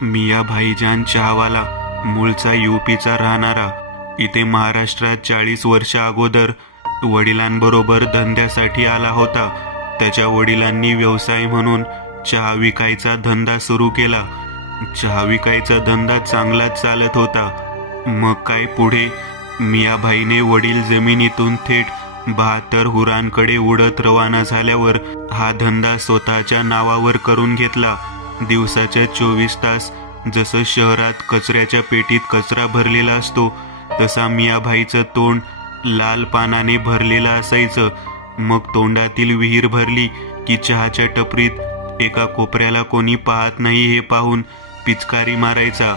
मिया भाईजान चहावाला मूळचा यूपीचा राहणारा इथे महाराष्ट्रात 40 वर्ष अगोदर वडिलांबरोबर धंद्यासाठी आला होता. त्याच्या वडिलांनी व्यवसाय म्हणून चहा विकायचा धंदा सुरू केला. चहा विकायचा धंदा चांगलाच चालत होता. मग काय पुढे मियाभाईने वडील जमिनीतून थेट 72 हुरांकडे उडत रवाना झाल्यावर हा धंदा स्वतःच्या नावावर करून घेतला. दिवसाच्या 24 तास जसं शहरात कचऱ्याच्या पेटीत कचरा भरलेला असतो तसा मियाभाईचं तोंड लाल पानाने भरलेलं असायचं. मग तोंडातील विहीर भरली की चहाच्या टपरीत एका कोपऱ्याला कोणी पाहत नाही हे पाहून पिचकारी मारायचा.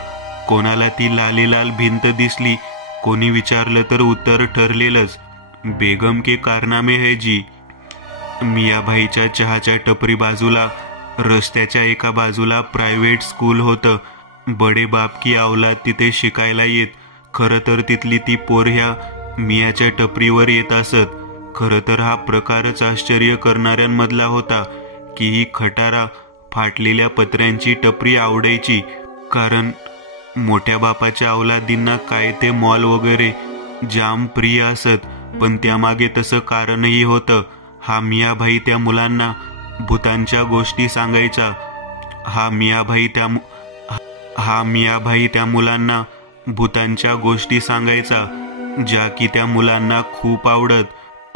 कोणाला ती लालीलाल भिंत दिसली, कोणी विचारलं तर उत्तर ठरलेलंच, बेगम के कारनामे है जी. मियाभाईच्या चहाच्या टपरी बाजूला रस्त्याच्या एका बाजूला प्रायव्हेट स्कूल होतं. बडे बाप की औलाद तिथे शिकायला येत. खरं तर तिथली ती पोर ह्या मियाच्या टपरीवर येत असत. खरं तर हा प्रकारच आश्चर्य करणाऱ्यांमधला होता की ही खटारा फाटलेल्या पत्र्यांची टपरी आवडायची. कारण मोठ्या बापाच्या औलादींना काय ते मॉल वगैरे जाम प्रिय असत. पण त्यामागे तसं कारणही होतं. हा मियाभाई त्या मुलांना भूतांच्या गोष्टी सांगायचा. हा मियाभाई त्या मुलांना भूतांच्या गोष्टी सांगायचा ज्या की त्या मुलांना खूप आवडत.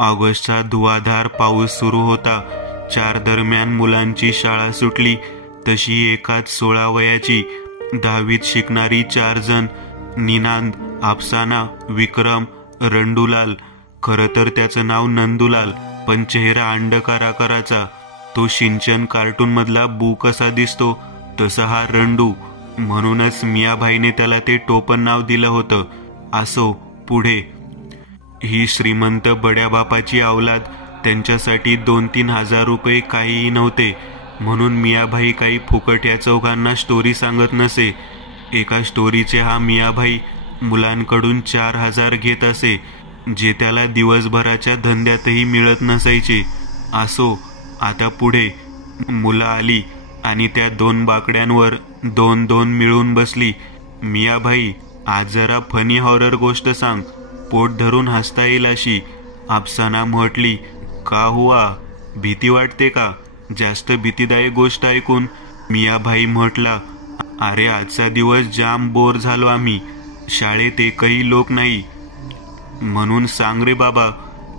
ऑगस्टचा धुवाधार पाऊस सुरू होता. 4 दरम्यान मुलांची शाळा सुटली. तशी एकाच 16 वयाची 10वीत शिकणारी 4 जण, निनांद, अफसाना, विक्रम, रंडूलाल. खरं तर त्याचं नाव नंदूलाल, पण चेहरा अंडकार आकाराचा. तो शिंचन कार्टून मधला बू कसा दिसतो तसा हा रंडू. म्हणूनच मियाभाईने त्याला ते टोपण नाव दिलं होतं. असो पुढे. ही श्रीमंत बड्या बापाची औलाद. त्यांच्यासाठी 2-3 हजार रुपये काहीही नव्हते. म्हणून मियाभाई काही फुकट या चौघांना स्टोरी सांगत नसे. एका स्टोरीचे हा मियाभाई मुलांकडून 4,000 घेत असे, जे त्याला दिवसभराच्या धंद्यातही मिळत नसायचे. असो आता पुढे. मुलं आली आणि त्या 2 बाकड्यांवर 2-2 मिळून बसली. मियाभाई, आज जरा फनी हॉरर गोष्ट सांग, पोट धरून हसता येईल अशी. अफसाना म्हटली, का हुआ, भीती वाटते का? जास्त भीतीदायक गोष्ट ऐकून मियाभाई म्हटला, अरे आजचा दिवस जाम बोर झालो आम्ही. शाळेत एकही लोक नाही. म्हणून सांग रे बाबा.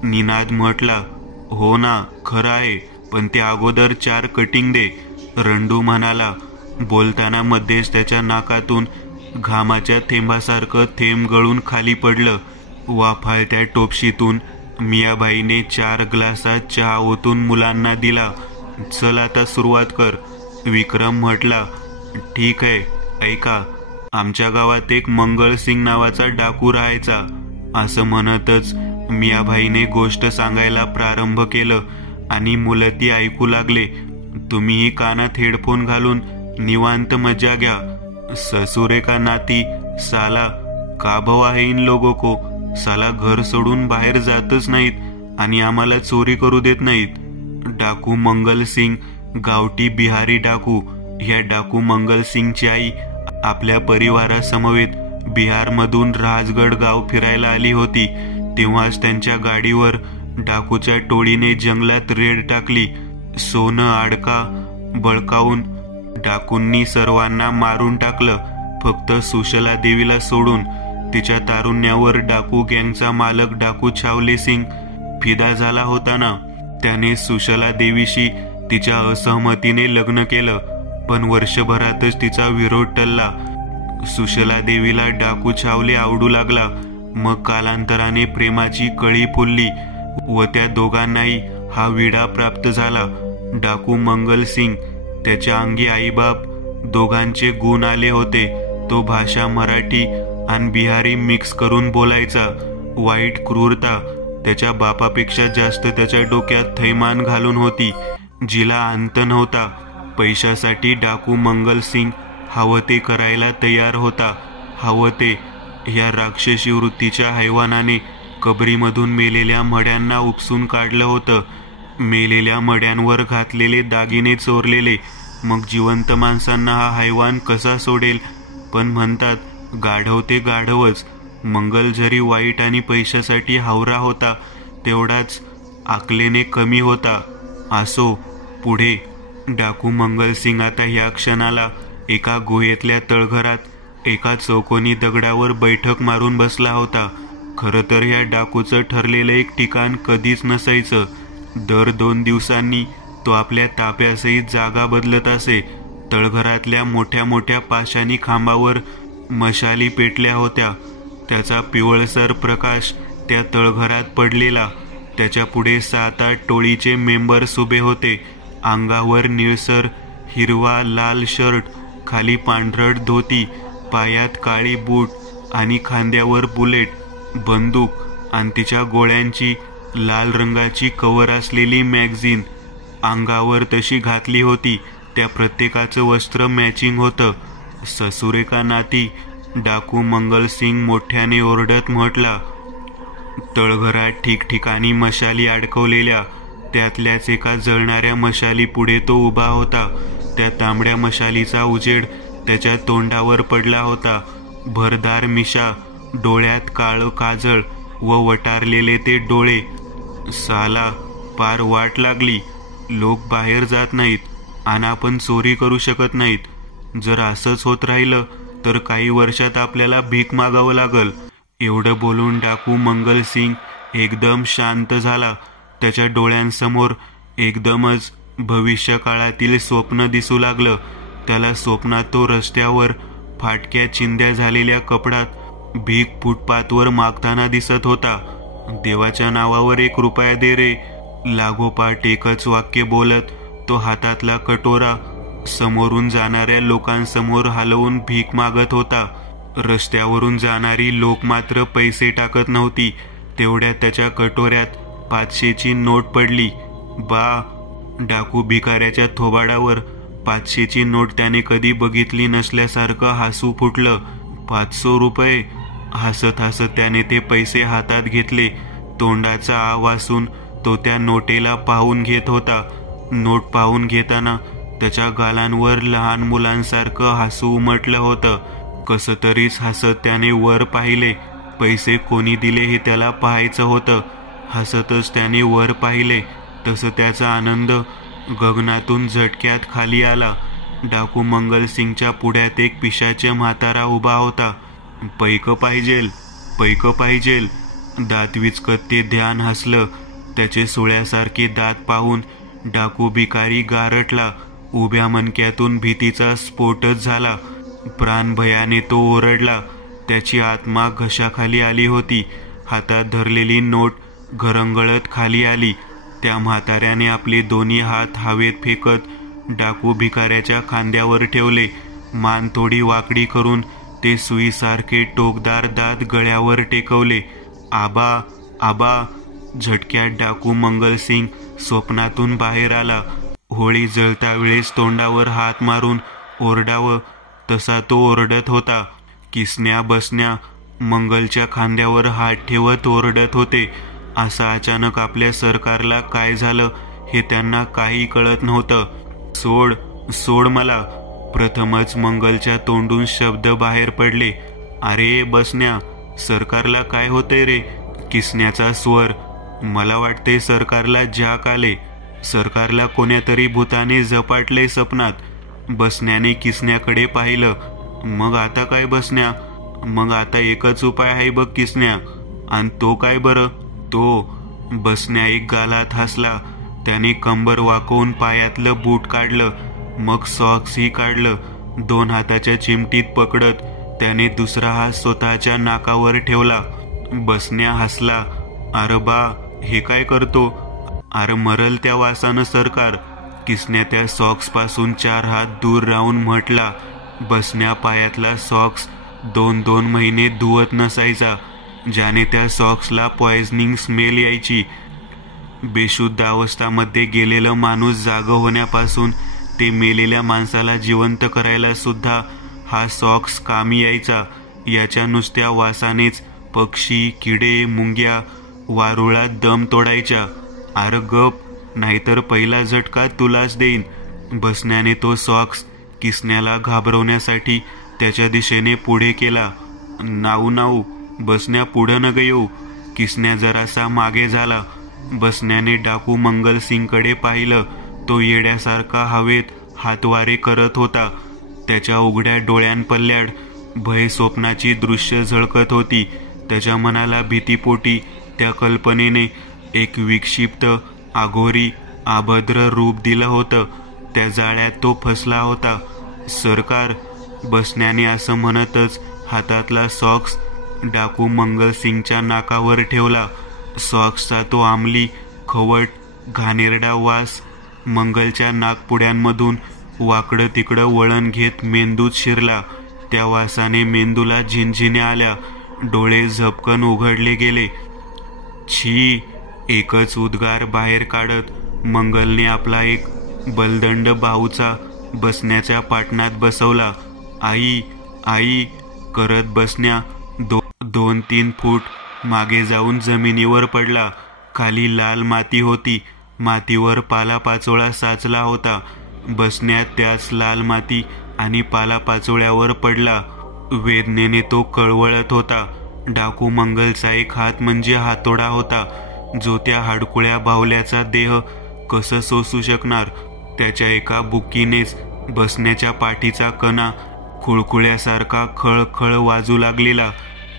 निनाद म्हटला, हो ना खरं आहे, पण त्या अगोदर 4 कटिंग दे. रंडू म्हणाला. बोलताना मध्येच त्याच्या नाकातून घामाच्या थेंबासारखं थेंब गळून खाली पडलं. वाफाळत्या टोपशीतून मियाभाईने 4 ग्लासात चहा ओतून मुलांना दिला. चल आता सुरुवात कर. विक्रम म्हटला, ठीक आहे. ऐका, आमच्या गावात एक मंगळसिंग नावाचा डाकू राहायचा. असं म्हणतच मियाभाईने गोष्ट सांगायला प्रारंभ केलं आणि मुलं ती ऐकू लागले. तुम्हीही कानात हेडफोन घालून निवांत मजा घ्या. ससुरे का नाती साला, का भवा है इन लोगों को. साला घर सोडून बाहेर जातच नाहीत आणि आम्हाला चोरी करू देत नाहीत. डाकू मंगलसिंग, गावठी बिहारी डाकू. ह्या डाकू मंगलसिंगची आई आपल्या परिवारासमवेत बिहारमधून राजगड गाव फिरायला आली होती. तेव्हाच त्यांच्या गाडीवर डाकूच्या टोळीने जंगलात रेड टाकली. सोनं अडका बळकावून डाकूंनी सर्वांना मारून टाकलं, फक्त सुशला देवीला सोडून. तिच्या तारुण्यावर डाकू गँगचा मालक डाकू छावले सिंग फिदा झाला होता ना. त्याने सुशला देवीशी तिच्या असहमतीने लग्न केलं, पण वर्षभरातच तिचा विरोध टलला. सुशला देवीला डाकू छावले आवडू लागला. मग कालांतराने प्रेमाची कळी फुलली व त्या दोघांनाही हा विडा प्राप्त झाला. डाकू मंगलसिंग, त्याच्या अंगी आईबाप दोघांचे गुण आले होते. तो भाषा मराठी आणि बिहारी मिक्स करून बोलायचा. वाईट क्रूरता त्याच्या बापापेक्षा जास्त त्याच्या डोक्यात थैमान घालून होती, जिला अंत नव्हता. पैशासाठी डाकू मंगलसिंग हवं ते करायला तयार होता. हवं ते. ह्या राक्षसी वृत्तीच्या हैवानाने कबरीमधून मेलेल्या मड्यांना उपसून काढलं होतं. मेलेल्या मड्यांवर घातलेले दागिने चोरलेले मग जिवंत माणसांना हा हैवान कसा सोडेल? पण म्हणतात गाढव ते गाढवच. मंगल जरी वाईट आणि पैशासाठी हावरा होता, तेवढाच आकलेने कमी होता. असो, पुढे. डाकू मंगलसिंग आता ह्या क्षणाला एका गुहेतल्या तळघरात एका चौकोनी दगडावर बैठक मारून बसला होता. खरं तर ह्या डाकूचं ठरलेलं एक ठिकाण कधीच नसायचं. दर 2 दिवसांनी तो आपल्या ताफ्यासहित जागा बदलत असे. तळघरातल्या मोठ्या मोठ्या पाषाणी खांबावर मशाली पेटल्या होत्या. त्याचा पिवळसर प्रकाश त्या तळघरात पडलेला. त्याच्या पुढे 7-8 टोळीचे मेंबर्स उभे होते. अंगावर निळसर हिरवा लाल शर्ट, खाली पांढरट धोती, पायात काळी बूट आणि खांद्यावर बुलेट, बंदूक आणि तिच्या गोळ्यांची लाल रंगाची कव्हर असलेली मॅगझिन अंगावर तशी घातली होती. त्या प्रत्येकाचं वस्त्र मॅचिंग होतं. ससुरे का नाती? डाकू मंगलसिंग मोठ्याने ओरडत म्हटला. तळघरात ठिकठिकाणी मशाली अडकवलेल्या. त्यातल्याच एका जळणाऱ्या मशाली पुढे तो उभा होता. त्या तांबड्या मशालीचा उजेड त्याच्या तोंडावर पडला होता. भरदार मिशा, डोळ्यात काळं काजळ व वटारलेले ते डोळे. साला, पार वाट लागली. लोक बाहेर जात नाहीत आणि आपण चोरी करू शकत नाहीत. जर असंच होत राहिलं तर काही वर्षात आपल्याला भीक मागावं लागल. एवढं बोलून डाकू मंगलसिंग एकदम शांत झाला. त्याच्या डोळ्यांसमोर एकदमच भविष्यकाळातील स्वप्न दिसू लागलं. त्याला स्वप्नात तो रस्त्यावर फाटक्या चिंध्या झालेल्या कपडात भीक फुटपाथवर मागताना दिसत होता. देवाच्या नावावर 1 रुपया दे रे. लागोपाठ एकच वाक्य बोलत तो हातातला कटोरा समोरून जाणाऱ्या लोकांसमोर हलवून भीक मागत होता. रस्त्यावरून जाणारी लोक मात्र पैसे टाकत नव्हती. तेवढ्यात त्याच्या कटोऱ्यात 500ची नोट पडली. बा! डाकू भिकाऱ्याच्या थोबाडावर 500ची नोट त्याने कधी बघितली नसल्यासारखं हसू फुटलं. 500 रुपये! हसत हसत त्याने ते पैसे हातात घेतले. तोंडाचा आ वासून तो त्या नोटेला पाहून घेत होता. नोट पाहून घेताना त्याच्या गालांवर लहान मुलांसारखं हसू उमटलं होतं. कसं तरीच हसत त्याने वर पाहिले. पैसे कोणी दिले हे त्याला पाहायचं होतं. हसतच त्याने वर पाहिले तसं त्याचा आनंद गगनातून झटक्यात खाली आला. डाकू मंगलसिंगच्या पुढ्यात एक पिशाच म्हातारा उभा होता. पैक पाहिजेल, पैक पाहिजेल. दात विचकत ते ध्यान हसलं. त्याचे सुळ्यासारखे दात पाहून डाकू भिकारी गारटला. उभ्या मणक्यातून भीतीचा स्फोटच झाला. प्राणभयाने तो ओरडला. त्याची आत्मा घशाखाली आली होती. हातात धरलेली नोट घरंगळत खाली आली. त्या म्हाताऱ्याने आपले दोन्ही हात हवेत फेकत डाकू भिकाऱ्याच्या खांद्यावर ठेवले. मान थोडी वाकडी करून ते सुईसारखे टोकदार दात गळ्यावर टेकवले. आबा, आबा! झटक्यात डाकू मंगलसिंग स्वप्नातून बाहेर आला. होळी जळता वेळेस तोंडावर हात मारून ओरडावं तसा तो ओरडत होता. किसन्या बसण्या मंगलच्या खांद्यावर हात ठेवत ओरडत होते. असं अचानक आपल्या सरकारला काय झालं हे त्यांना काही कळत नव्हतं. सोड, सोड मला! प्रथमच मंगलच्या तोंडून शब्द बाहेर पडले. अरे बसण्या, सरकारला काय होतंय रे? किसण्याचा स्वर. मला वाटते सरकारला जाक आले. सरकारला कोण्यातरी भूताने झपाटले सपनात. बसण्याने किसण्याकडे पाहिलं. मग आता काय बसण्या? मग आता एकच उपाय आहे बघ किसण्या. आणि तो काय बरं? तो. बसण्या एक गालात हसला. त्याने कंबर वाकवून पायातलं बूट काढलं. मग सॉक्सही काढलं. 2 हाताच्या चिमटीत पकडत त्याने दुसरा हात स्वतःच्या नाकावर ठेवला. बसण्या हसला. अरे बा, हे काय करतो? अरे मरल त्या वासानं सरकार. किसण्या त्या सॉक्स पासून 4 हात दूर राहून म्हटला. बसण्या पायातला सॉक्स 2-2 महिने धुवत नसायचा. ज्याने त्या सॉक्सला पॉइझनिंग स्मेल यायची. बेशुद्ध अवस्थामध्ये गेलेलं माणूस जाग होण्यापासून ते मेलेल्या माणसाला जिवंत करायला सुद्धा हा सॉक्स कामी यायचा. याच्या नुसत्या वासानेच पक्षी, किडे, मुंग्या वारुळात दम तोडायच्या. अरे गप, नाहीतर पहिला झटका तुलाच देईन. बसण्याने तो सॉक्स किसन्याला घाबरवण्यासाठी त्याच्या दिशेने पुढे केला. नाऊ नाऊ, बसण्या पुढं न येऊ. किसन्या जरासा मागे झाला. बसण्याने डाकू मंगलसिंगकडे पाहिलं. तो येड्यासारखा हवेत हातवारे करत होता. त्याच्या उघड्या डोळ्यांपल्ल्याड भय स्वप्नाची दृश्य झळकत होती. त्याच्या मनाला भीतीपोटी त्या कल्पनेने एक विक्षिप्त, आघोरी, अभद्र रूप दिलं होतं. त्या जाळ्यात तो फसला होता. सरकार, बसण्याने असं म्हणतच हातातला सॉक्स डाकू मंगलसिंगच्या नाकावर ठेवला. सॉक्सचा तो अंमली, खवट, घाणेरडा वास मंगलच्या नाकपुड्यांमधून वाकडं तिकडं वळण घेत मेंदूत शिरला. त्या वासाने मेंदूला झिंझिण्या आल्या. डोळे झपकन उघडले गेले. छी! एकच उद्गार बाहेर काढत मंगलने आपला एक बलदंड भाऊचा बसण्याच्या पाटणात बसवला. आई, आई करत बसण्या 2-3 फूट मागे जाऊन जमिनीवर पडला. खाली लाल माती होती. मातीवर पालापाचोळा साचला होता. बसण्यात त्याच लाल माती आणि पालापाचोळ्यावर पडला. वेदनेने तो कळवळत होता. डाकू मंगलचा एक हात म्हणजे हातोडा होता, जो त्या हाडकुळ्या बावल्याचा देह कसं सोसू शकणार. त्याच्या एका बुक्कीनेच बसण्याच्या पाठीचा कणा खुळखुळ्यासारखा खळखळ वाजू लागलेला.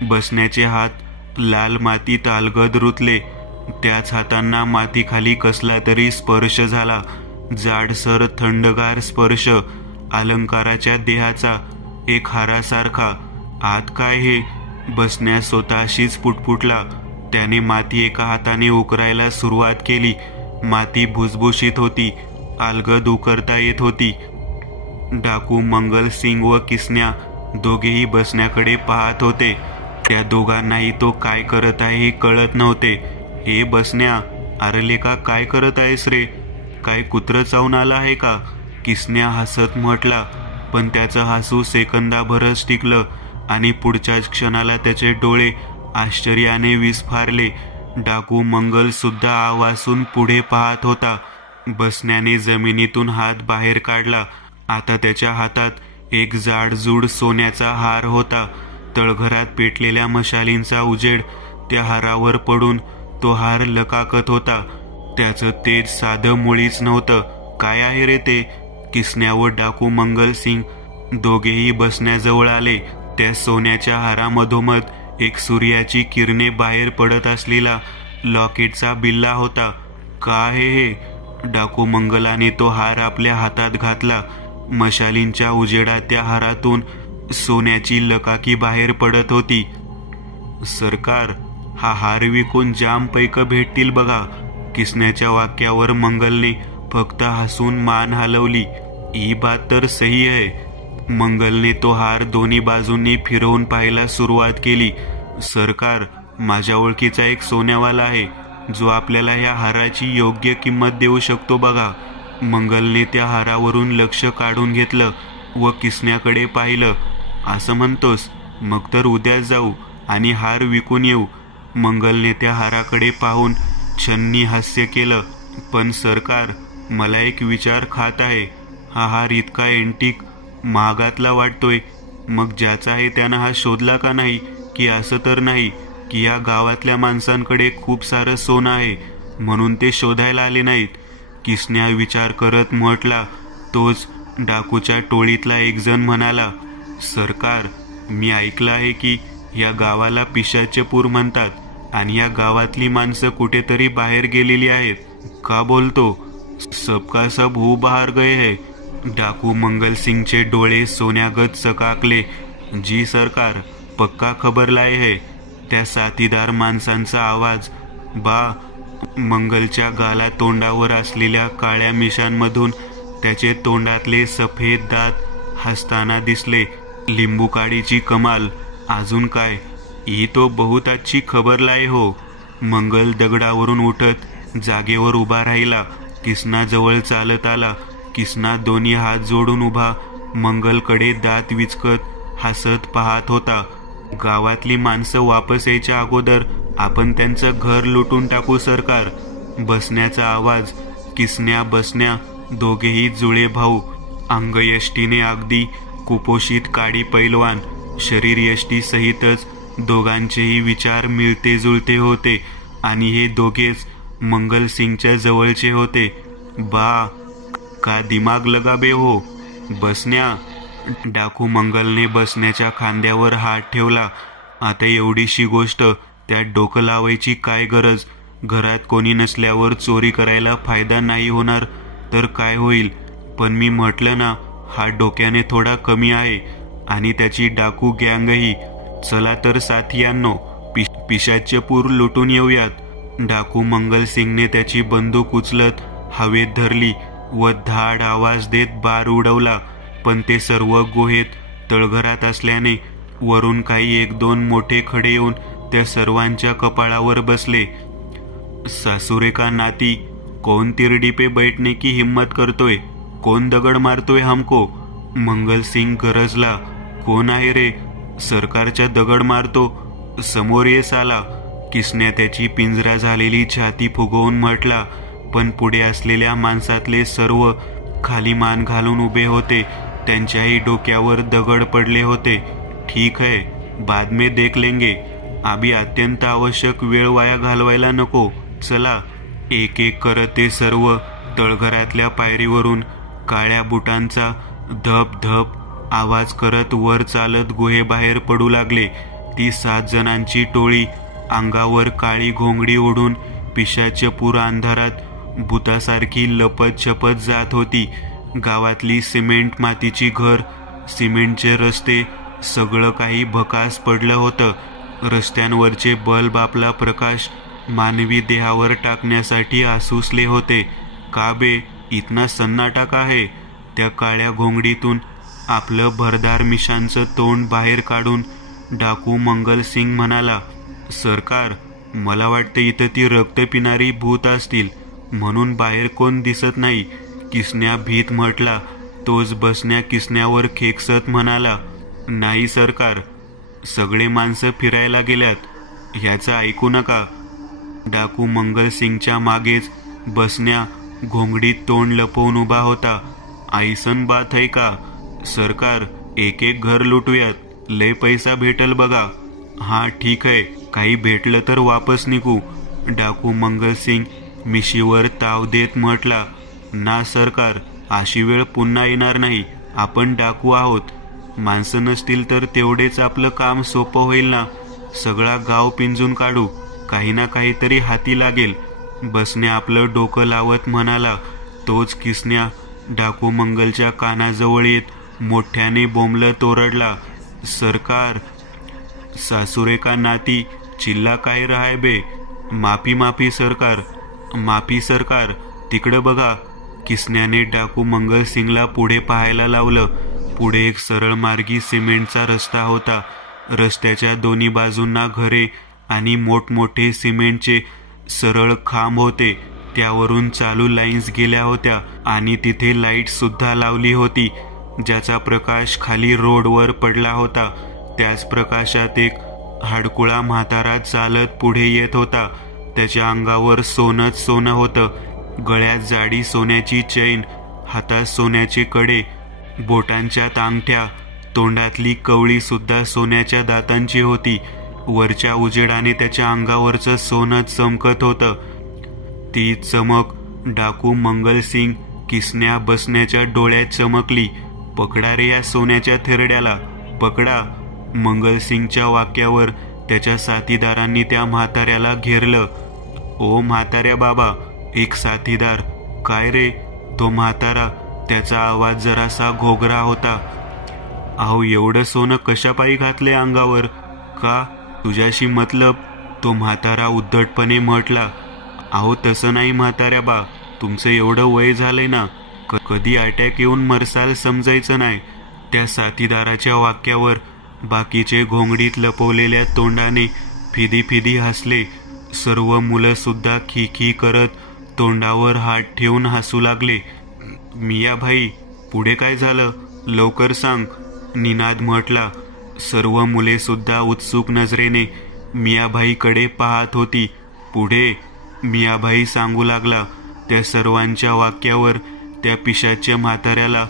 बसण्याचे हात लाल मातीत अलगद रुतले. त्याच हातांना मातीखाली कसला तरी स्पर्श झाला. जाडसर, थंडगार स्पर्श, अलंकाराच्या देहाचा, एक हारासारखा. आत काय हे? बसण्या स्वतःशीच पुटपुटला. त्याने माती एका हाताने उकरायला सुरुवात केली. माती भुसभुशीत होती, अलगद उकरता येत होती. डाकू मंगलसिंग व किसन्या दोघेही बसण्याकडे पाहत होते. त्या दोघांनाही तो काय करत आहे हे कळत नव्हते. हे बसण्या, अरे लेका, काय करत आहेस रे? काय कुत्रं चावून आला आहे का? किसन्या हसत म्हटला. पण त्याचं हसू सेकंदाभरच टिकलं आणि पुढच्याच क्षणाला त्याचे डोळे आश्चर्याने विस्फारले. डाकू मंगल सुद्धा आवासून पुढे पाहत होता. बसण्याने जमिनीतून हात बाहेर काढला. आता त्याच्या हातात एक जाडजूड सोन्याचा हार होता. तळघरात पेटलेल्या मशालींचा उजेड त्या हारावर पडून तो हार लकाकत होता. त्याचं तेज साधं मुळीच नव्हतं. काय आहे रे ते? किसन्या व डाकू मंगलसिंग दोघेही बसण्याजवळ आले. त्या सोन्याच्या हारामधोमध एक सूर्याची किरणे बाहेर पडत असलेला लॉकेटचा बिल्ला होता. का आहे हे? डाकू मंगलाने तो हार आपल्या हातात घातला. मशालींच्या उजेडात त्या हारातून सोन्याची लकाकी बाहेर पडत होती. सरकार, हा हार विकून जाम पैक भेटतील बघा. किसन्याच्या वाक्यावर मंगलने फक्त हसून मान हलवली. ही बात तर सही आहे. मंगलने तो हार दोन्ही बाजूंनी फिरवून पाहायला सुरुवात केली. सरकार, माझ्या ओळखीचा एक सोन्यावाला आहे, जो आपल्याला या हाराची योग्य किंमत देऊ शकतो बघा. मंगलने त्या हारावरून लक्ष काढून घेतलं व किसन्याकडे पाहिलं. असं म्हणतोस? मग तर उद्याच जाऊ आणि हार विकून येऊ. मंगलने त्या हाराकडे पाहून छन्नी हास्य केलं. पण सरकार, मला एक विचार खात आहे. हा हार इतका एंटिक, महागातला वाटतोय. मग ज्याचा आहे त्यानं हा शोधला का नाही? की असं तर नाही की या गावातल्या माणसांकडे खूप सारं सोनं आहे म्हणून ते शोधायला आले नाहीत? किसन्या विचार करत म्हटला. तोच डाकूच्या टोळीतला एक जण म्हणाला. सरकार, मी ऐकलं आहे की या गावाला पिशाचपूर म्हणतात आणि या गावातली माणसं कुठेतरी बाहेर गेलेली आहेत. का बोलतो? सबका सब हो बाहेर गए है. डाकू मंगलसिंगचे डोळे सोन्यागत चकाकले. जी सरकार, पक्का खबर लाये है. त्या साथीदार माणसांचा आवाज. बा. मंगलच्या गाला तोंडावर असलेल्या काळ्या मिशांमधून त्याचे तोंडातले सफेद दात हसताना दिसले. लिंबू काडीची कमाल. अजून काय? ही तो बहुत अच्छी खबर लाये हो. मंगल दगडावरून उठत जागेवर उभा राहिला. किसना जवळ चालत आला. किसना दोन्ही हात जोडून उभा मंगलकडे दात विचकत हसत पाहत होता. गावातली माणसं वापस यायच्या अगोदर आपण त्यांचं घर लुटून टाकू सरकार. बसण्याचा आवाज. किसन्या, बसण्या, दोघेही जुळे भाऊ, अंगयष्टीने अगदी कुपोषित काडी पैलवान, शरीर यष्टी सहितच दोघांचेही विचार मिळते जुळते होते आणि हे दोघेच मंगलसिंगच्या जवळचे होते. बा का दिमाग लगाबे हो बसन्या. डाकू मंगलने बसण्याच्या खांद्यावर हात ठेवला. आता एवढीशी गोष्ट त्यात डोकं लावायची काय गरज. घरात कोणी नसल्यावर चोरी करायला फायदा नाही होणार तर काय होईल. पण मी म्हटलं ना, हा डोक्याने थोडा कमी आहे आणि त्याची डाकू गँगही. चला तर साथियांनो, पिशाच्यपूर लुटून येऊयात. डाकू मंगलसिंगने त्याची बंदूक उचलत हवेत धरली व धाड आवाज देत बार उडवला. पण ते सर्व गुहेत तळघरात असल्याने वरून काही एक दोन मोठे खडे येऊन त्या सर्वांच्या कपाळावर बसले. सासुरे का नाती, कौन तिरडी पे बैठने की हिम्मत करतोय, कोण दगड मारतोय हमको. मंगलसिंग गरजला. कोण आहे रे? सरकारच्या दगड मारतो, समोर ये साला. किसने त्याची पिंजरा झालेली छाती फुगवून म्हटला. पण पुढे असलेल्या माणसातले सर्व खाली मान घालून उभे होते. त्यांच्याही डोक्यावर दगड पडले होते. ठीक है, बाद में देख लेंगे. अभी अत्यंत आवश्यक वेळ वाया घालवायला नको. चला. एक एक करत ते सर्व तळघरातल्या पायरीवरून काळ्या बुटांचा धप धप आवाज करत वर चालत गुहेबाहेर पडू लागले. ती 7 जणांची टोळी अंगावर काळी घोंगडी ओढून पिशाच्यपूर अंधारात भूतासारखी लपत छपत जात होती. गावातली सिमेंट मातीची घर, सिमेंटचे रस्ते, सगळं काही भकास पडलं होतं. रस्त्यांवरचे बल्ब आपला प्रकाश मानवी देहावर टाकण्यासाठी आसुसले होते. का बे, इतना सन्नाटा का है? त्या काळ्या घोंगडीतून आपलं भरदार मिशांचं तोंड बाहेर काढून डाकू मंगलसिंग म्हणाला, सरकार, मला वाटतं इथं ती रक्त पिणारी भूत असतील म्हणून बाहेर कोण दिसत नाही. किसन्या भीत म्हटला. तोच बसण्या किसन्यावर खेकसत म्हणाला, नाही सरकार, सगळे माणसं फिरायला गेल्यात, ह्याचं ऐकू नका. डाकू मंगलसिंगच्या मागेच बसण्या घोंगडीत तोंड लपवून उभा होता. ऐसन बात है का? सरकार, एक एक घर लुटूयात, लय पैसा भेटल बघा. हा ठीक आहे, काही भेटलं तर वापस निघू. डाकू मंगलसिंग मिशीवर ताव देत म्हटला, ना सरकार, अशी वेळ पुन्हा येणार नाही. आपण डाकू आहोत. माणसं नसतील तर तेवढेच आपलं काम सोपं होईल ना. सगळा गाव पिंजून काढू, काही ना काहीतरी हाती लागेल. बसने आपलं डोकं लावत म्हणाला. तोच किसन्या डाकू मंगलच्या कानाजवळ येत मोठ्याने बोंबलत ओरडला, सरकार, सासुरे का नाती, चिल्ला काय रहाय बे. माफी माफी सरकार, माफी सरकार, तिकडं बघा. किसन्याने डाकू मंगलसिंगला पुढे पाहायला लावलं. पुढे एक सरळ मार्गी सिमेंटचा रस्ता होता. रस्त्याच्या दोन्ही बाजूंना घरे आणि मोठमोठे सिमेंटचे सरळ खांब होते. त्यावरून चालू लाईन्स गेल्या होत्या आणि तिथे लाईट सुद्धा लावली होती, ज्याचा प्रकाश खाली रोडवर पडला होता. त्याच प्रकाशात एक हाडकुळा म्हातारा चालत पुढे येत होता. त्याच्या अंगावर सोनंच सोनं होतं. गळ्यात जाडी सोन्याची चैन, हातात सोन्याचे कडे, बोटांच्यात अंगठ्या, तोंडातली कवळी सुद्धा सोन्याच्या दातांची होती. वरच्या उजेडाने त्याच्या अंगावरचं सोनं चमकत होतं. ती चमक डाकू मंगलसिंग किसन्या बसण्याच्या डोळ्यात चमकली. पकडा रे या सोन्याच्या थेरड्याला, पकडा. मंगलसिंगच्या वाक्यावर त्याच्या साथीदारांनी त्या म्हाताऱ्याला घेरलं. ओ म्हाताऱ्या बाबा, एक साथीदार. काय रे? तो म्हातारा, त्याचा आवाज जरासा घोगरा होता. अहो, एवढं सोनं कशापायी घातले अंगावर? का तुझ्याशी मतलब? तो म्हातारा उद्धटपणे म्हटला. अहो तसं नाही म्हाताऱ्या बा, तुमचं एवढं वय झालंय ना, कधी अटॅक येऊन मरसाल समजायचं नाही. त्या साथीदाराच्या वाक्यावर बाकीचे घोंगडीत लपवलेल्या तोंडाने फिदी फिदी हसले. सर्व मुलं सुद्धा खी करत तोंडावर हात ठेवून हसू लागले. मिया भाई, पुढे काय झालं? लवकर सांग, निनाद म्हटला. सर्व मुले सुद्धा उत्सुक नजरेने मियाभाईकडे पाहत होती. पुढे? मियाभाई सांगू लागला. त्या सर्वांच्या वाक्यावर त्या पिशाच्या म्हाताऱ्याला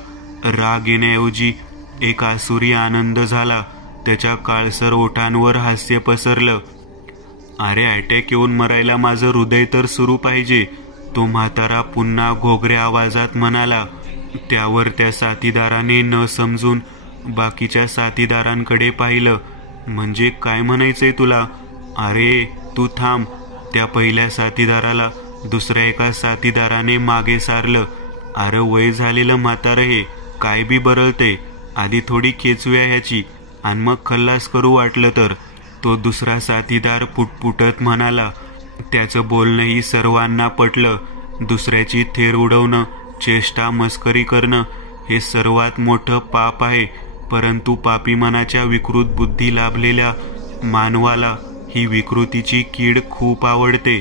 राग येण्याऐवजी एक आसुरी आनंद झाला. त्याच्या काळसर ओठांवर हास्य पसरलं. अरे अटॅक येऊन मरायला माझं हृदय तर सुरू पाहिजे, तो म्हातारा पुन्हा घोगऱ्या आवाजात म्हणाला. त्यावर त्या साथीदाराने न समजून बाकीच्या साथीदारांकडे पाहिलं. म्हणजे काय म्हणायचंय तुला? अरे तू थांब. त्या पहिल्या साथीदाराला दुसऱ्या एका साथीदाराने मागे सारलं. अरे वय झालेलं म्हातारं हे, काय बी बरळते. आधी थोडी खेचूया ह्याची आणि मग खल्लास करू वाटलं तर, तो दुसरा साथीदार पुटपुटत म्हणाला. त्याचं बोलणंही सर्वांना पटलं. दुसऱ्याची थेर उडवणं, चेष्टा मस्करी करणं हे सर्वात मोठं पाप आहे. परंतु पापी मनाच्या विकृत बुद्धी लाभलेल्या मानवाला ही विकृतीची कीड खूप आवडते.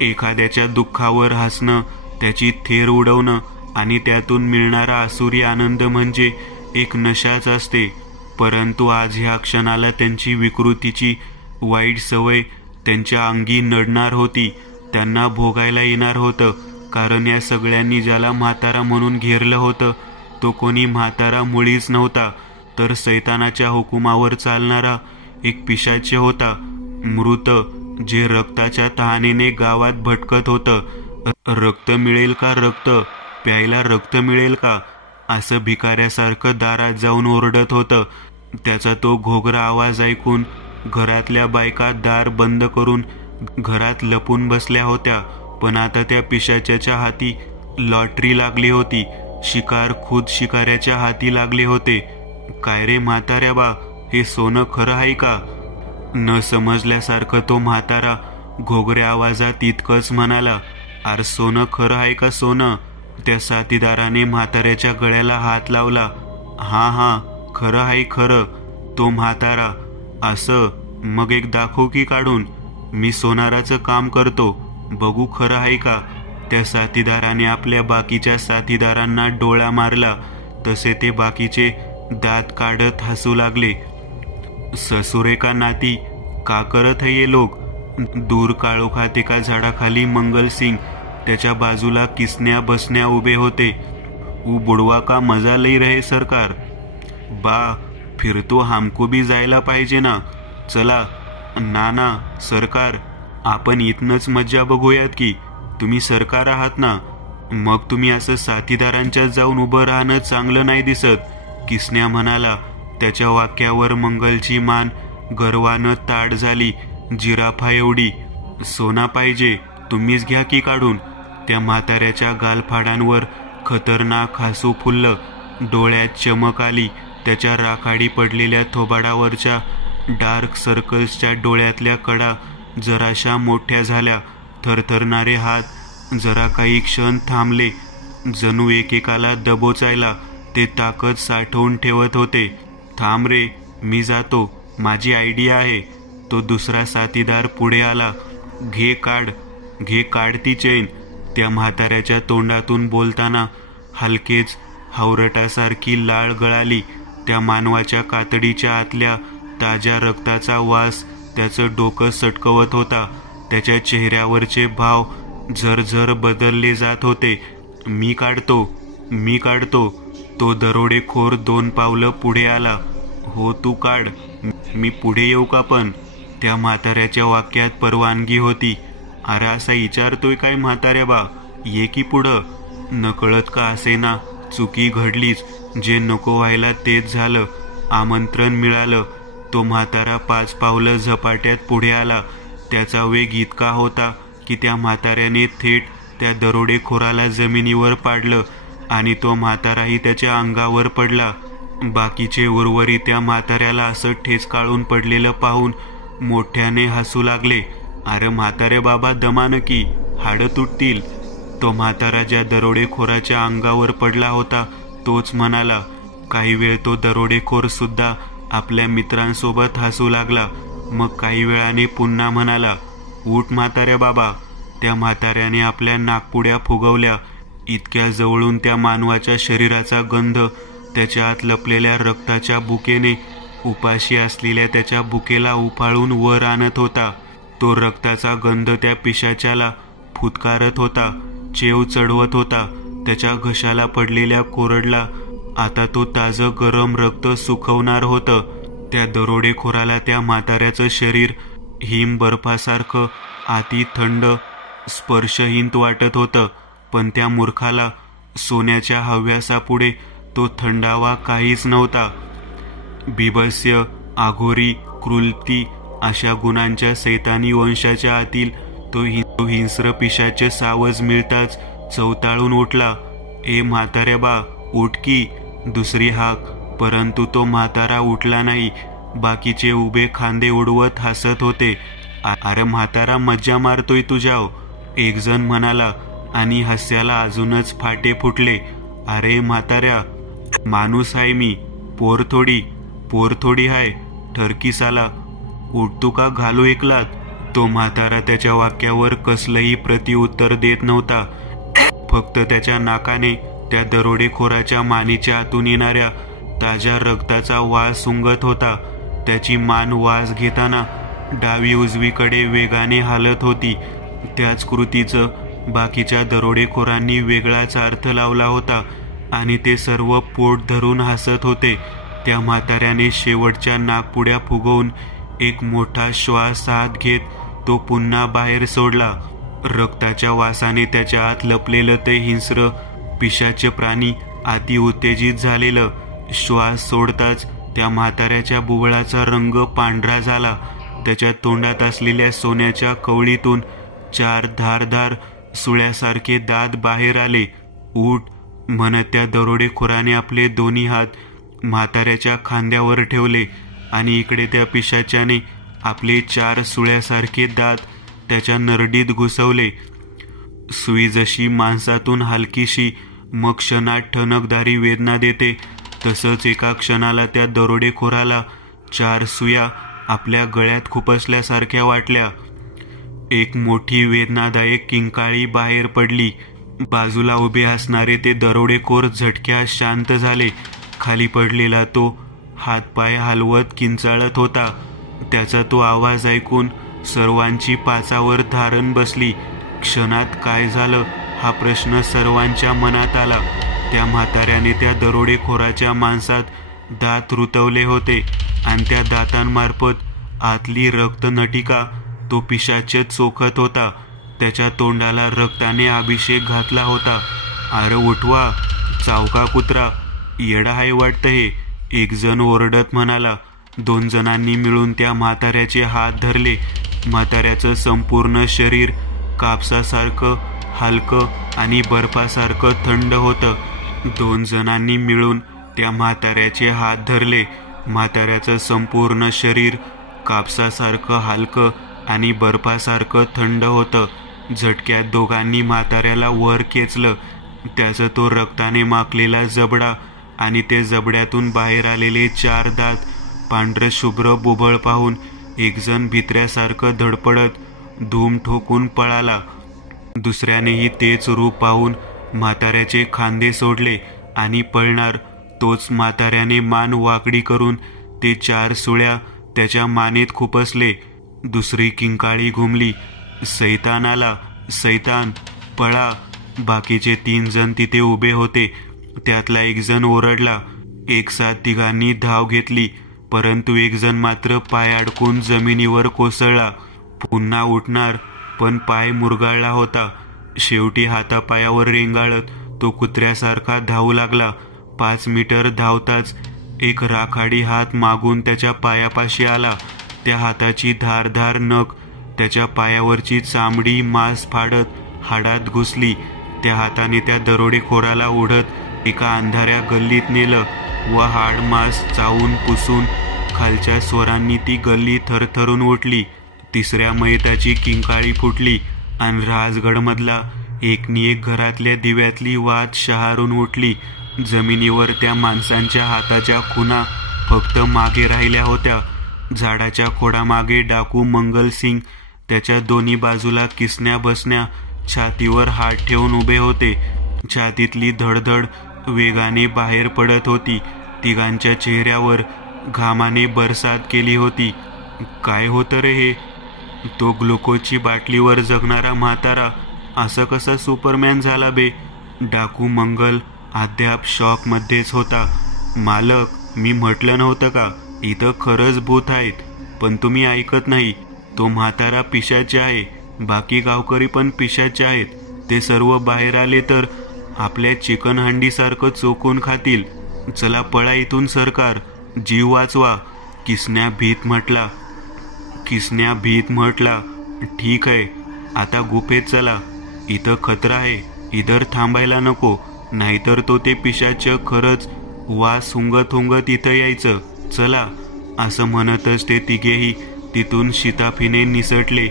एखाद्याच्या दुःखावर हसणं, त्याची थेर उडवणं आणि त्यातून मिळणारा आसुरी आनंद म्हणजे एक नशाच असते. परंतु आज ह्या क्षणाला त्यांची विकृतीची वाईट सवय त्यांच्या अंगी नडणार होती. त्यांना भोगायला येणार होतं. कारण या सगळ्यांनी ज्याला म्हातारा म्हणून घेरलं होतं तो कोणी म्हातारा मुळीच नव्हता, तर सैतानाच्या हुकुमावर चालणारा एक पिशाच्य होता. मृत, जे रक्ताच्या तहानेने गावात भटकत होतं. रक्त मिळेल का? रक्त प्यायला रक्त मिळेल का? असं भिकाऱ्यासारखं दारात जाऊन ओरडत होतं. त्याचा तो घोगरा आवाज ऐकून घरातल्या बायका दार बंद करून घरात लपून बसल्या होत्या. पण आता त्या पिशाच्याच्या हाती लॉटरी लागली होती. शिकार खुद शिकाऱ्याच्या हाती लागले होते. काय रे म्हाताऱ्या बा, हे सोनं खरं आहे का? न समजल्यासारखं तो म्हातारा घोगऱ्या आवाजात इतकंच म्हणाला. अरे सोनं खरं आहे का सोनं? त्या साथीदाराने म्हाताऱ्याच्या गळ्याला हात लावला. हा खरं आहे खरं. तो म्हातारा, असं? मग एक दाखव की काढून. मी सोनाराचं काम करतो, बघू खरं आहे का? त्या साथीदाराने आपल्या बाकीच्या साथीदारांना डोळा मारला. तसे ते बाकीचे दात काढत हसू लागले. ससुरे का नाती, का करत है ये लोग? दूर काळोखात एका झाडाखाली मंगलसिंग, त्याच्या बाजूला किसन्या बसण्या उभे होते. ऊ बुडवा का मजा लई रहे सरकार. बा फिर तो हमको भी जायला पाहिजे ना. चला. ना सरकार, आपण इथनच मज्जा बघूयात की. तुम्ही सरकार आहात ना, मग तुम्ही असं साथीदारांच्यात जाऊन उभं राहणं चांगलं नाही दिसत, किसन्या म्हणाला. त्याच्या वाक्यावर मंगलची मान गर्वानं ताड झाली, जिराफा एवढी. सोना पाहिजे, तुम्हीच घ्या की काढून. त्या म्हाताऱ्याच्या गालफाडांवर खतरनाक हसू फुललं. डोळ्यात चमक आली. त्याच्या राखाडी पडलेल्या थोबाडावरच्या डार्क सर्कल्सच्या डोळ्यातल्या कडा जराशा मोठ्या झाल्या. थरथरणारे हात जरा काही क्षण थांबले. जणू एकेकाला दबोचायला ते ताकद साठवून ठेवत होते. थांब रे, मी जातो, माझी आयडिया आहे. तो दुसरा साथीदार पुढे आला. घे काढ ती चेन. त्या म्हाताऱ्याच्या तोंडातून बोलताना हलकेच हावरटासारखी लाळ गळाली. त्या मानवाच्या कातडीच्या आतल्या ताज्या रक्ताचा वास त्याचं डोकं सटकवत होता. त्याच्या चेहऱ्यावरचे भाव झरझर बदलले जात होते. मी काढतो. तो दरोडेखोर 2 पावलं पुढे आला. हो तू काढ, मी पुढे येऊ का पण? त्या म्हाताऱ्याच्या वाक्यात परवानगी होती. अरे असा विचारतोय काय म्हाताऱ्या बा, ये की पुढं. नकळत का असेना, चुकी घडलीच. जे नको व्हायला तेच झालं. आमंत्रण मिळालं. तो म्हातारा 5 पावलं झपाट्यात पुढे आला. त्याचा वेग इतका होता की त्या म्हाताऱ्याने थेट त्या दरोडेखोराला जमिनीवर पाडलं आणि तो म्हाताराही त्याच्या अंगावर पडला. बाकीचे उर्वरित त्या म्हाताऱ्याला असं ठेचकाळून पडलेलं पाहून मोठ्याने हसू लागले. अरे म्हातारे बाबा, दमान की, हाडं तुटतील. तो म्हातारा ज्या दरोडेखोराच्या अंगावर पडला होता तोच म्हणाला. काही वेळ तो दरोडेखोर सुद्धा आपल्या मित्रांसोबत हसू लागला. मग काही वेळाने पुन्हा म्हणाला, उठ म्हाताऱ्या बाबा. त्या म्हाताऱ्याने आपल्या नाकपुड्या फुगवल्या. इतक्या जवळून त्या मानवाच्या शरीराचा गंध त्याच्या आत लपलेल्या रक्ताच्या बुकेने उपाशी असलेल्या त्याच्या बुकेला उफाळून वर आणत होता. तो रक्ताचा गंध त्या पिशाच्याला फुतकारत होता, चेव चढवत होता. त्याच्या घशाला पडलेल्या कोरडला आता तो ताजं गरम रक्त सुखवणार होतं. त्या दरोडेखोराला त्या म्हाताऱ्याचं शरीर हिम बर्फासारखं आती थंड स्पर्शहीन वाटत होतं, पण त्या मूर्खाला सोन्याच्या हव्यासापुढे तो थंडावा काहीच नव्हता. बिभत्स्य, आघोरी, क्रूरती अशा गुणांच्या सैतानी वंशाच्या आतील तो हिंस्र पिशाच सावज मिळताच चवताळून उठला. ए म्हाताऱ्या बा, उठ की, दुसरी हाक. परंतु तो म्हातारा उठला नाही. बाकीचे उभे खांदे उडवत हसत होते. अरे म्हातारा, मज्जा मारतोय तुझ्याव, एक जण म्हणाला आणि हास्याला अजूनच फाटे फुटले. अरे म्हाताऱ्या, माणूस आहे मी, पोर थोडी हाय, ठरकीसाला, उठतो का घालू एकलात. तो म्हातारा त्याच्या वाक्यावर कसलंही प्रतिउत्तर देत नव्हता. फक्त त्याच्या नाकाने त्या दरोडेखोराच्या मानेच्या आतून येणाऱ्या ताज्या रक्ताचा वास सुंगत होता. त्याची मान वास घेताना डावी उजवीकडे वेगाने हालत होती. त्याच कृतीचं बाकीच्या दरोडेखोरांनी वेगळाच अर्थ लावला होता आणि ते सर्व पोट धरून हसत होते. त्या म्हाताऱ्याने शेवटच्या नाकपुड्या फुगवून एक मोठा श्वास आत घेत तो पुन्हा बाहेर सोडला. रक्ताच्या वासाने त्याच्या आत लपलेलं ते हिंस्र पिशाच प्राणी अति उत्तेजित झालेलं. श्वास सोडताच त्या म्हाताऱ्याच्या बुबळाचा रंग पांढरा झाला. त्याच्या तोंडात असलेल्या सोन्याच्या कवळीतून 4 धारदार सुळ्यासारखे दात बाहेर आले. उठ म्हणत त्या दरोडेखोराने आपले दोन्ही हात म्हाताऱ्याच्या खांद्यावर ठेवले आणि इकडे त्या पिशाच्याने आपले 4 सुळ्यासारखे दात त्याच्या नरडीत घुसवले. सुई जशी माणसातून हलकीशी मग क्षणात ठणकदारी वेदना देते, तसंच एका क्षणाला त्या दरोडेखोराला 4 सुया आपल्या गळ्यात खुपसल्यासारख्या वाटल्या. एक मोठी वेदनादायक किंकाळी बाहेर पडली. बाजूला उभे असणारे ते दरोडेखोर झटक्यात शांत झाले. खाली पडलेला तो हातपाय हलवत किंचाळत होता. त्याचा तो आवाज ऐकून सर्वांची पाचावर धारण बसली. क्षणात काय झालं हा प्रश्न सर्वांच्या मनात आला. त्या म्हाताऱ्याने त्या दरोडेखोराच्या मांसात दात रुतवले होते आणि त्या दातांमार्फत आतली रक्तनटिका तो पिशाच चोखत होता. त्याच्या तोंडाला रक्ताने अभिषेक घातला होता. अरे उठवा, चावका कुत्रा, येडा हाय वाटतं हे, एक जण ओरडत म्हणाला. 2 जणांनी मिळून त्या म्हाताऱ्याचे हात धरले. म्हाताऱ्याचं संपूर्ण शरीर कापसासारखं हलकं आणि बर्फासारखं थंड होतं. 2 जणांनी मिळून त्या म्हाताऱ्याचे हात धरले. म्हाताऱ्याचं संपूर्ण शरीर कापसासारखं हलकं आणि बर्फासारखं थंड होतं. झटक्यात दोघांनी म्हाताऱ्याला वर खेचलं. त्याचा तो रक्ताने माखलेला जबडा आणि ते जबड्यातून बाहेर आलेले 4 दात पांढरं शुभ्र बुबळ पाहून एक जण भित्र्यासारखं धडपडत धूम ठोकून पळाला. दुसऱ्यानेही तेच रूप पाहून म्हाताऱ्याचे खांदे सोडले आणि पळणार तोच म्हाताऱ्याने मान वाकडी करून ते 4 सुळ्या त्याच्या मानेत खुपसले. दुसरी किंकाळी घुमली. सैतान आला, सैतान, पळा. बाकीचे 3 जण तिथे उभे होते. त्यातला एक जण ओरडला. एकसाथ तिघांनी धाव घेतली, परंतु एक जण मात्र पाय अडकून जमिनीवर कोसळला. पुन्हा उठणार, पण पाय मुरगाळला होता. शेवटी हातापायावर रेंगाळत तो कुत्र्यासारखा धावू लागला. 5 मीटर धावताच एक राखाडी हात मागून त्याच्या पायापाशी आला. त्या हाताची धारधार नख त्याच्या पायावरची चामडी मांस फाडत हाडात घुसली. त्या हाताने त्या दरोडेखोराला ओढत एका अंधाऱ्या गल्लीत नेलं व हाड मांस चावून पुसून खालच्या स्वरांनी ती गल्ली थरथरून उठली. 3ऱ्या मयताची किंकाळी फुटली आणि राजगडमधला एकनिएक घरातल्या दिव्यातली वात शहारून उठली. जमिनीवर त्या माणसांच्या हाताच्या खुणा फक्त मागे राहिल्या होत्या. झाडाच्या खोडामागे डाकू मंगलसिंग त्याच्या दोन्ही बाजूला किसण्या बसण्या छातीवर हात ठेवून उभे होते. छातीतली धडधड वेगाने बाहेर पडत होती. तिघांच्या चेहऱ्यावर घामाने बरसात केली होती. काय होतं रे हे? तो ग्लुकोजची बाटलीवर जगणारा म्हातारा असं कसं सुपरमॅन झाला बे? डाकू मंगल अद्याप शॉकमध्येच होता. मालक, मी म्हटलं नव्हतं का इथं खरंच भूत आहेत? पण तुम्ही ऐकत नाही. तो म्हातारा पिशाच आहे, बाकी गावकरी पण पिशाच आहेत. ते सर्व बाहेर आले तर आपल्या चिकन हंडीसारखं चोखून खातील. चला पळा इथून सरकार, जीव वाचवा. किसन्या भीत म्हटला. ठीक आहे, आता गुफेत चला. इथं खतरा आहे, इधर थांबायला नको, नाहीतर तो ते पिशाच खरंच वास हुंगत इथं यायचं. चला. असं म्हणतच ते तिघेही तिथून शिताफीने निसटले.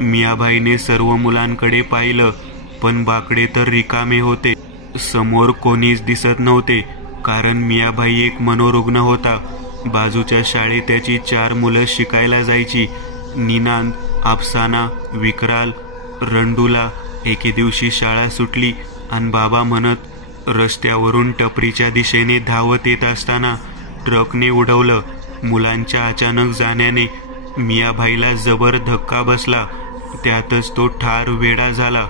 मियाभाईने सर्व मुलांकडे पाहिलं, पण बाकडे तर रिकामे होते. समोर कोणीच दिसत नव्हते, कारण मियाभाई एक मनोरुग्ण होता. बाजूच्या शाळेत त्याची 4 मुलं शिकायला जायची. निनांद, अफसाना, विक्राल, रंडूला. एके दिवशी शाळा सुटली आणि बाबा म्हणत रस्त्यावरून टपरीच्या दिशेने धावत येत असताना ट्रकने उडवलं. मुलांच्या अचानक जाण्याने मियाभाईला जबर धक्का बसला. त्यातच तो ठार वेडा झाला.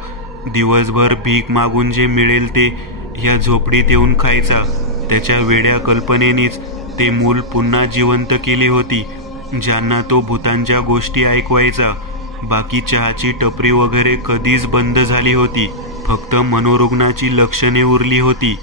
दिवसभर भीक मागून जे मिळेल ते ह्या झोपडीत येऊन खायचा. त्याच्या वेड्या कल्पनेनेच ते मूल पुन्हा जिवंत केली होती, ज्यांना तो भूतांच्या गोष्टी ऐकवायचा. बाकी चहाची टपरी वगैरे कधीच बंद झाली होती. फक्त मनोरुग्णाची लक्षणे उरली होती.